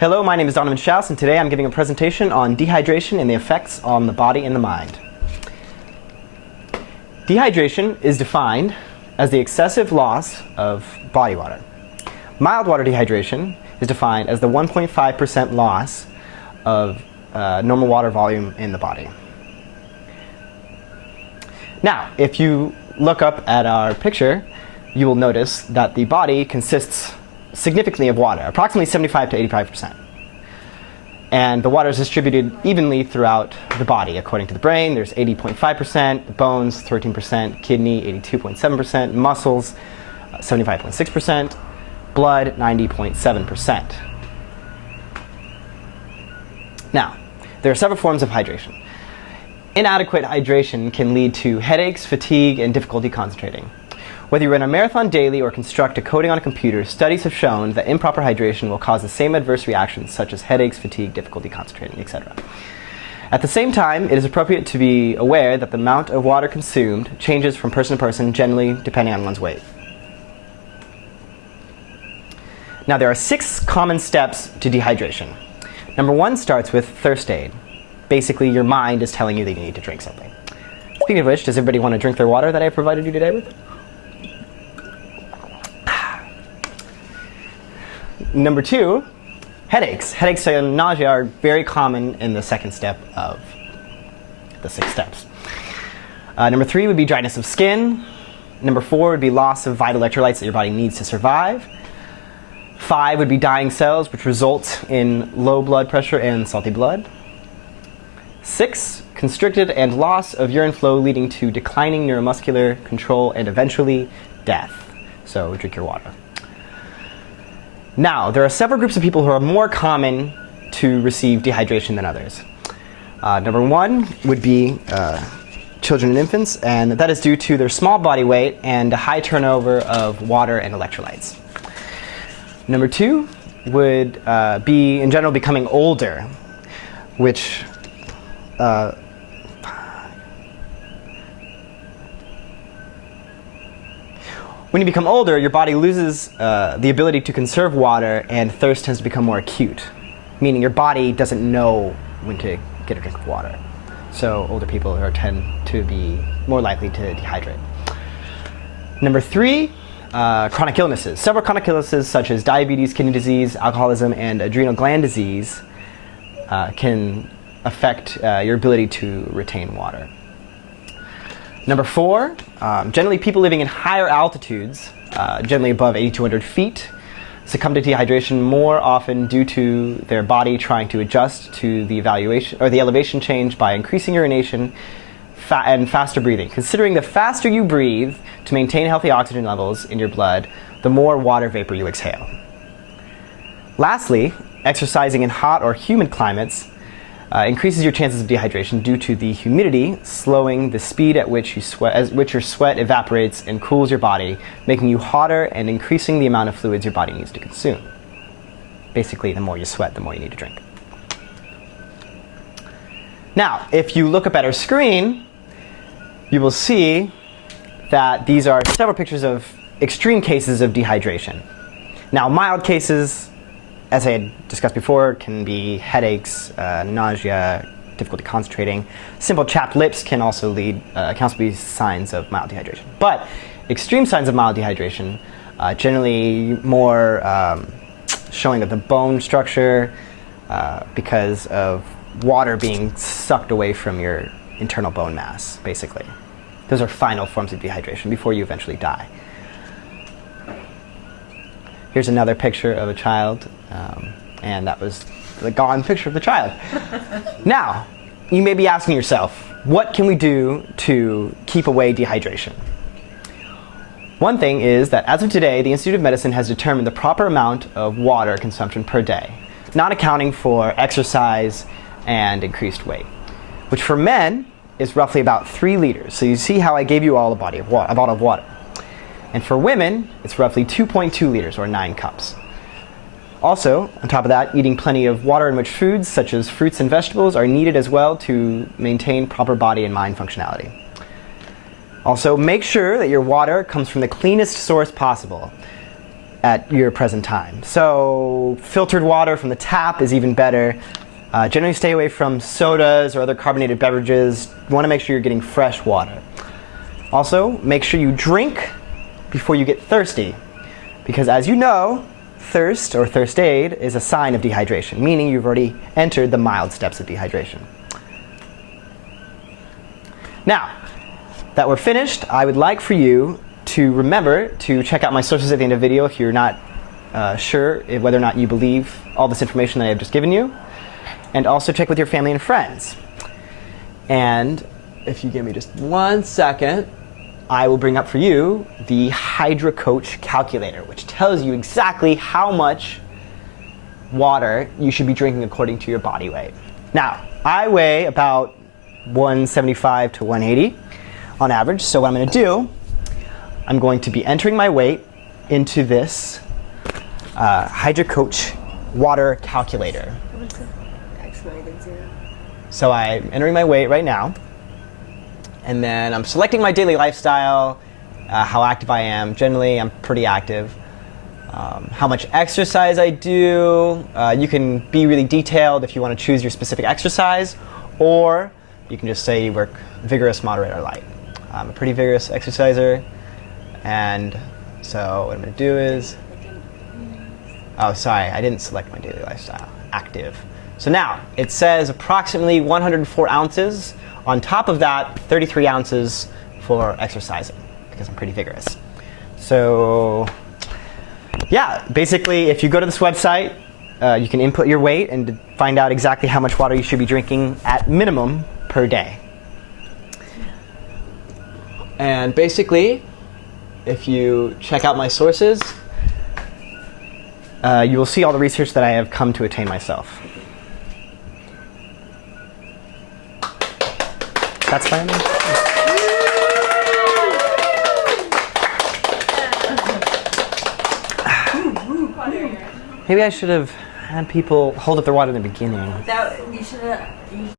Hello, my name is Donovan Schaus, and today I'm giving a presentation on dehydration and the effects on the body and the mind. Dehydration is defined as the excessive loss of body water. Mild water dehydration is defined as the 1.5% loss of normal water volume in the body. Now, if you look up at our picture, you will notice that the body consists significantly of water, approximately 75 to 85%. And the water is distributed evenly throughout the body. According to the brain, there's 80.5%, the bones 13%, kidney 82.7%, muscles 75.6%, blood 90.7%. Now, there are several forms of hydration. Inadequate hydration can lead to headaches, fatigue, and difficulty concentrating. Whether you run a marathon daily or construct a coding on a computer, studies have shown that improper hydration will cause the same adverse reactions such as headaches, fatigue, difficulty concentrating, etc. At the same time, it is appropriate to be aware that the amount of water consumed changes from person to person, generally depending on one's weight. Now, there are 6 common steps to dehydration. Number 1 starts with thirst aid. Basically, your mind is telling you that you need to drink something. Speaking of which, does everybody want to drink their water that I provided you today with? Number 2, headaches. Headaches and nausea are very common in the second step of the 6 steps. Number 3 would be dryness of skin. Number 4 would be loss of vital electrolytes that your body needs to survive. 5 would be dying cells, which result in low blood pressure and salty blood. 6, constricted and loss of urine flow leading to declining neuromuscular control and eventually death. So drink your water. Now, there are several groups of people who are more common to receive dehydration than others. Number 1 would be children and infants, and that is due to their small body weight and a high turnover of water and electrolytes. Number 2 would be, in general, becoming older, which when you become older, your body loses the ability to conserve water, and thirst tends to become more acute, meaning your body doesn't know when to get a drink of water. So older people tend to be more likely to dehydrate. Number 3, chronic illnesses. Several chronic illnesses such as diabetes, kidney disease, alcoholism, and adrenal gland disease can affect your ability to retain water. Number 4, generally people living in higher altitudes, generally above 8,200 feet, succumb to dehydration more often due to their body trying to adjust to the elevation change by increasing urination and faster breathing. Considering the faster you breathe to maintain healthy oxygen levels in your blood, the more water vapor you exhale. Lastly, exercising in hot or humid climates increases your chances of dehydration due to the humidity slowing the speed at which your sweat evaporates and cools your body, making you hotter and increasing the amount of fluids your body needs to consume. Basically, the more you sweat, the more you need to drink. Now, if you look up at our screen, you will see that these are several pictures of extreme cases of dehydration. Now, mild cases, as I had discussed before, can be headaches, nausea, difficulty concentrating. Simple chapped lips can also be signs of mild dehydration. But extreme signs of mild dehydration, generally more showing of the bone structure because of water being sucked away from your internal bone mass, basically. Those are final forms of dehydration before you eventually die. Here's another picture of a child, and that was the gone picture of the child. Now, you may be asking yourself, what can we do to keep away dehydration? One thing is that as of today, the Institute of Medicine has determined the proper amount of water consumption per day, not accounting for exercise and increased weight, which for men is roughly about 3 liters. So you see how I gave you all a bottle of water. And for women, it's roughly 2.2 liters, or 9 cups. Also, on top of that, eating plenty of water-enriched foods, such as fruits and vegetables, are needed as well to maintain proper body and mind functionality. Also, make sure that your water comes from the cleanest source possible. at your present time. So filtered water from the tap is even better. Generally stay away from sodas or other carbonated beverages. You want to make sure you're getting fresh water. Also, make sure you drink before you get thirsty, because as you know, thirst or thirst aid is a sign of dehydration, meaning you've already entered the mild steps of dehydration. Now that we're finished, I would like for you to remember to check out my sources at the end of the video if you're not sure whether or not you believe all this information that I've just given you. And also check with your family and friends. And if you give me just 1 second, I will bring up for you the HydraCoach calculator, which tells you exactly how much water you should be drinking according to your body weight. Now, I weigh about 175 to 180 on average, so what I'm going to do, I'm going to be entering my weight into this HydraCoach water calculator. So I'm entering my weight right now, and then I'm selecting my daily lifestyle, how active I am. Generally, I'm pretty active. How much exercise I do. You can be really detailed if you want to choose your specific exercise, or you can just say you work vigorous, moderate, or light. I'm a pretty vigorous exerciser, and so what I'm going to do is, oh, sorry, I didn't select my daily lifestyle, active. So now, it says approximately 104 ounces. On top of that, 33 ounces for exercising, because I'm pretty vigorous. So yeah, basically, if you go to this website, you can input your weight and find out exactly how much water you should be drinking at minimum per day. And basically, if you check out my sources, you will see all the research that I have come to attain myself. That's fine. Maybe I should have had people hold up their water in the beginning. You should have.